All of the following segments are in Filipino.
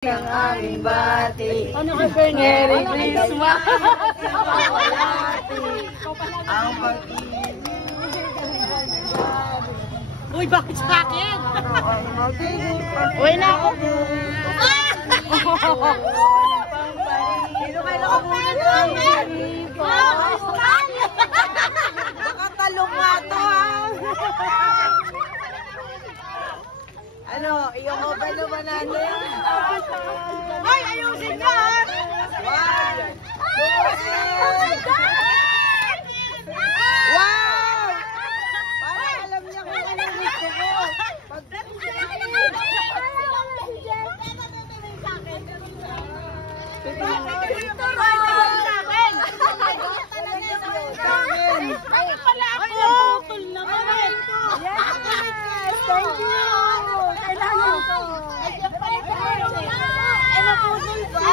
Ang aming bati. Ano ka, Bernel? Merry Christmas! Ang pag-ibig. Uy, bakit sa akin? Ang magiging Uy na ako. Sino kayo nakapunod? Nakatalong nga to, ha? Ano, iyong open naman natin? Ay, ayusin ka! One, two, and... Wow! Parang alam niya kung ano gusto ko. Ay, pala ako! Putol naman! Yes! Thank you! Kailangan ko. Ay, naputol ba?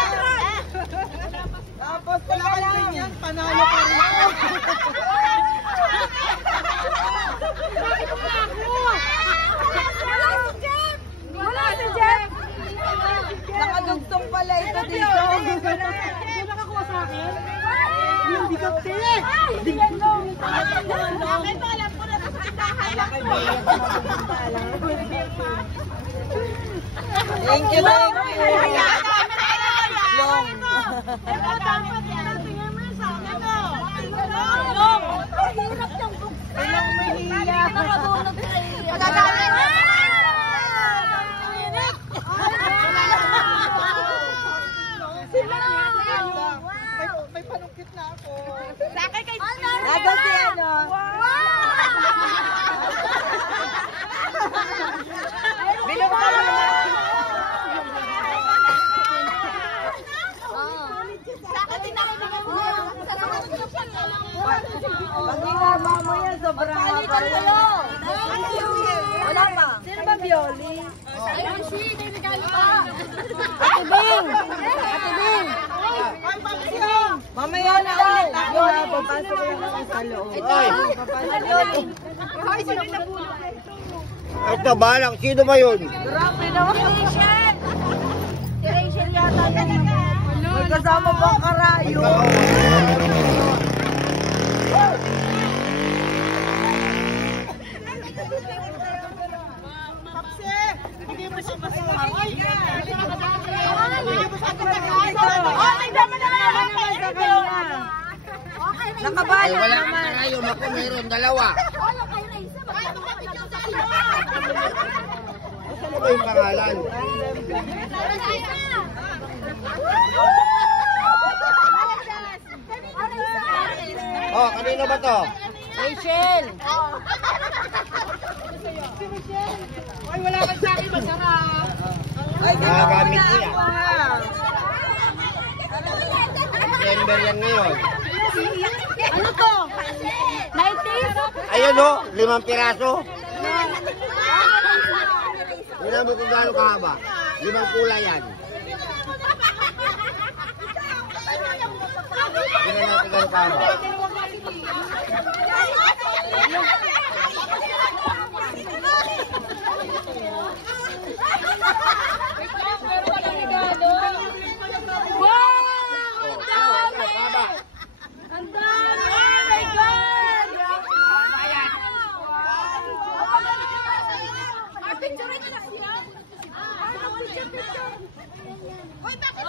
Tapos wala ka ganyan, panalo pa rin ako. Wala si Jeff! Nakadugtong pala ito dito. Hindi nakakuha sa akin? Hindi ka tinik! Bakit ba alam ko na sa sitahan? Thank you, thank you. Long. Ilang Mahiya. May panungkit na ako. Nago si ano? Binuksan mo na. Pag inaba mo yan, sobrang haba yan. Wala pa. Sino ba Bioli? Ayun, si, may regalo pa. Ate Bing! Ate Bing! Mamaya na ulit ako ha. Papasok lang ako sa loob. Papasok. Ito, balang. Sino ba yun? Grabe naman. Si Rachel yata yun. May kasama pang karayo. Hindi mo siya masawag. Hindi mo siya masawag. Okay, naman na naman sa kanya. Nakabala Wala naman. kang karayo. Ako meron, dalawa. Ano ba yung pangalan? Oh, kanino ba to? Rachel! Ay, wala ka sa akin masarap. Ay, Gagamit ko yan. December yan ngayon. Ano to? 90s? Ayun o, 5 piraso. Tingnan mo kung gaano kahaba. 5 kulay yan. Tingnan natin gaano kahaba. Wow! Oh, kahaba. Ang dami! Oh my God! Picture na lang siya. Uy, bakit